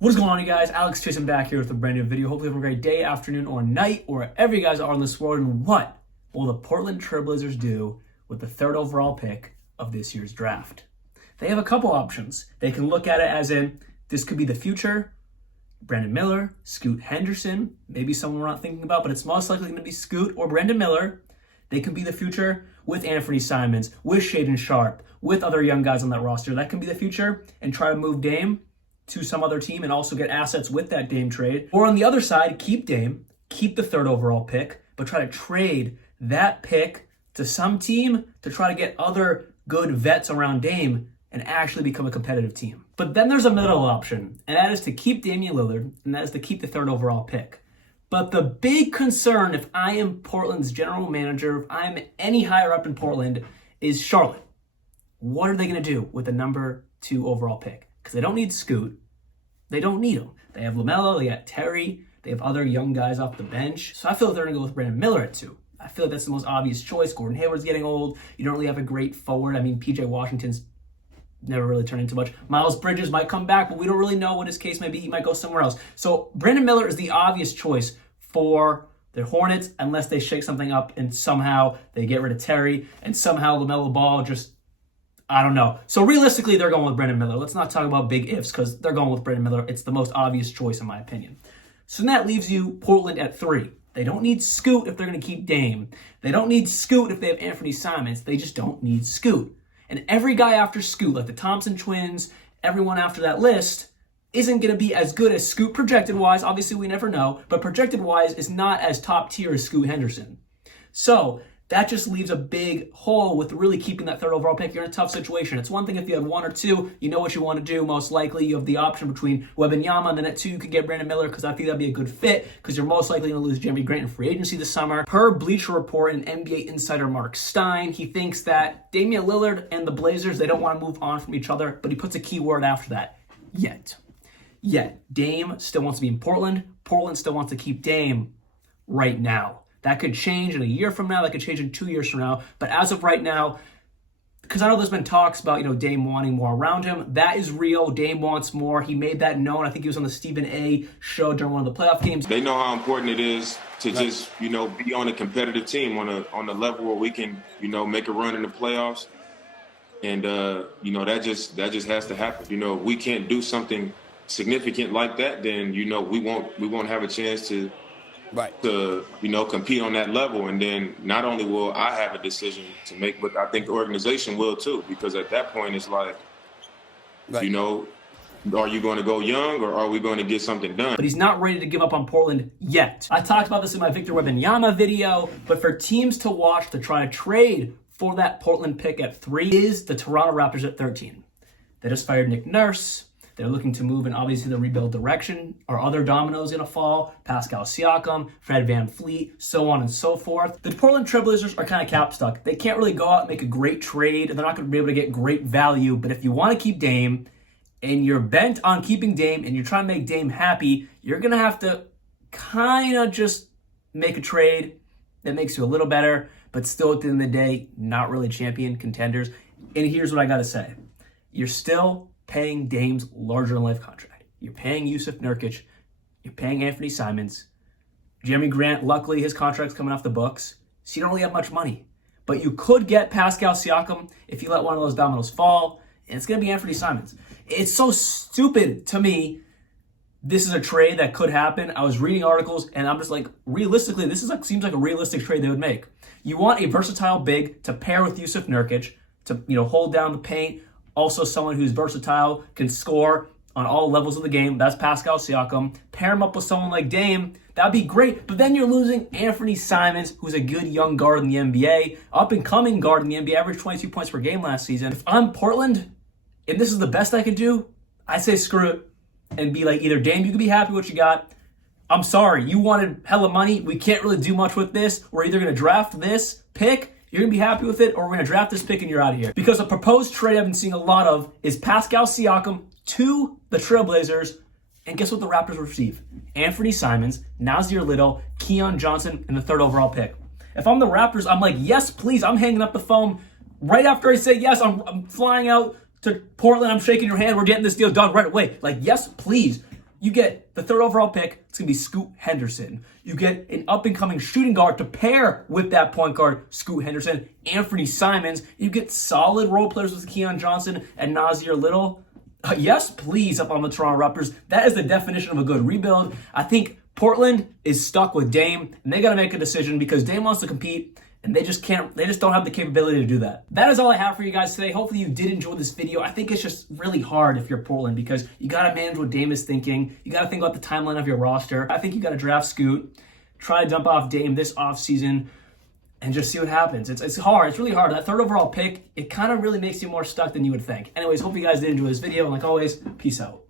What is going on, you guys? Alex Chasen back here with a brand new video. Hopefully you have a great day, afternoon, or night, or wherever you guys are in this world. And what will the Portland Trailblazers do with the third overall pick of this year's draft? They have a couple options. They can look at it as in, this could be the future. Brandon Miller, Scoot Henderson, maybe someone we're not thinking about, but it's most likely going to be Scoot or Brandon Miller. They can be the future with Anthony Simons, with Shaedon Sharpe, with other young guys on that roster. That can be the future and try to move Dame to some other team and also get assets with that Dame trade. Or on the other side, keep Dame, keep the third overall pick, but try to trade that pick to some team to try to get other good vets around Dame and actually become a competitive team. But then there's a middle option, and that is to keep Damian Lillard, and that is to keep the third overall pick. But the big concern, if I am Portland's general manager, if I'm any higher up in Portland, is Charlotte. What are they going to do with the number 2 overall pick? Because they don't need Scoot. They don't need him. They have LaMelo, they got Terry, they have other young guys off the bench. So I feel like they're going to go with Brandon Miller at 2. I feel like that's the most obvious choice. Gordon Hayward's getting old. You don't really have a great forward. I mean, PJ Washington's never really turned into much. Miles Bridges might come back, but we don't really know what his case may be. He might go somewhere else. So Brandon Miller is the obvious choice for the Hornets unless they shake something up and somehow they get rid of Terry and somehow LaMelo Ball just, I don't know. So realistically, they're going with Brandon Miller. Let's not talk about big ifs because they're going with Brandon Miller. It's the most obvious choice in my opinion. So that leaves you Portland at 3. They don't need Scoot if they're going to keep Dame. They don't need Scoot if they have Anthony Simons. They just don't need Scoot. And every guy after Scoot, like the Thompson twins, everyone after that list, isn't going to be as good as Scoot projected-wise. Obviously, we never know. But projected-wise is not as top tier as Scoot Henderson. So that just leaves a big hole with really keeping that third overall pick. You're in a tough situation. It's one thing if you have 1 or 2, you know what you want to do. Most likely you have the option between Wembanyama, and then at 2 you could get Brandon Miller because I think that'd be a good fit because you're most likely going to lose Jeremy Grant in free agency this summer. Per Bleacher Report and NBA insider Mark Stein, he thinks that Damian Lillard and the Blazers, they don't want to move on from each other, but he puts a key word after that, yet. Dame still wants to be in Portland. Portland still wants to keep Dame right now. That could change in a year from now. That could change in 2 years from now. But as of right now, because I know there's been talks about, Dame wanting more around him. That is real. Dame wants more. He made that known. I think he was on the Stephen A. show during one of the playoff games. They know how important it is to just, be on a competitive team on a level where we can, make a run in the playoffs. And, that just has to happen. If we can't do something significant like that, then, we won't have a chance to compete on that level. And then not only will I have a decision to make, but I think the organization will too, because at that point it's like, are you going to go young or are we going to get something done? But he's not ready to give up on Portland yet. I talked about this in my Victor Wembanyama video, but for teams to watch to try to trade for that Portland pick at 3 is the Toronto Raptors at 13. They just fired Nick Nurse. They're looking to move in, obviously, the rebuild direction. Are other dominoes going to fall? Pascal Siakam, Fred VanVleet, so on and so forth. The Portland Trailblazers are kind of cap stuck. They can't really go out and make a great trade. They're not going to be able to get great value. But if you want to keep Dame and you're bent on keeping Dame and you're trying to make Dame happy, you're going to have to kind of just make a trade that makes you a little better, but still at the end of the day, not really champion contenders. And here's what I got to say. You're still paying Dame's larger-than-life contract. You're paying Yusuf Nurkic. You're paying Anthony Simons. Jeremy Grant, luckily, his contract's coming off the books, so you don't really have much money. But you could get Pascal Siakam if you let one of those dominoes fall, and it's going to be Anthony Simons. It's so stupid to me. This is a trade that could happen. I was reading articles, and I'm just like, realistically, this is seems like a realistic trade they would make. You want a versatile big to pair with Yusuf Nurkic to hold down the paint. Also someone who's versatile, can score on all levels of the game. That's Pascal Siakam. Pair him up with someone like Dame. That'd be great. But then you're losing Anthony Simons, who's a good young guard in the NBA. Up-and-coming guard in the NBA. Averaged 22 points per game last season. If I'm Portland, and this is the best I could do, I'd say screw it. And be like, either Dame, you can be happy with what you got. I'm sorry, you wanted hella money. We can't really do much with this. We're either going to draft this pick, you're going to be happy with it, or we're going to draft this pick and you're out of here. Because a proposed trade I've been seeing a lot of is Pascal Siakam to the Trailblazers, and guess what the Raptors receive? Anthony Simons, Nasir Little, Keon Johnson, and the 3rd overall pick. If I'm the Raptors, I'm like, yes, please. I'm hanging up the phone right after I say yes. I'm flying out to Portland. I'm shaking your hand. We're getting this deal done right away. Like, yes, please. You get the 3rd overall pick. It's going to be Scoot Henderson. You get an up-and-coming shooting guard to pair with that point guard, Scoot Henderson, Anthony Simons. You get solid role players with Keon Johnson and Nasir Little. Yes, please, up on the Toronto Raptors. That is the definition of a good rebuild. I think Portland is stuck with Dame, and they got to make a decision because Dame wants to compete, and they just don't have the capability to do that. That is all I have for you guys today. Hopefully you did enjoy this video. I think it's just really hard if you're Portland because you got to manage what Dame is thinking. You got to think about the timeline of your roster. I think you got to draft Scoot, try to dump off Dame this offseason, and just see what happens. It's hard. It's really hard. That 3rd overall pick, it kind of really makes you more stuck than you would think. Anyways, hope you guys did enjoy this video. And like always, peace out.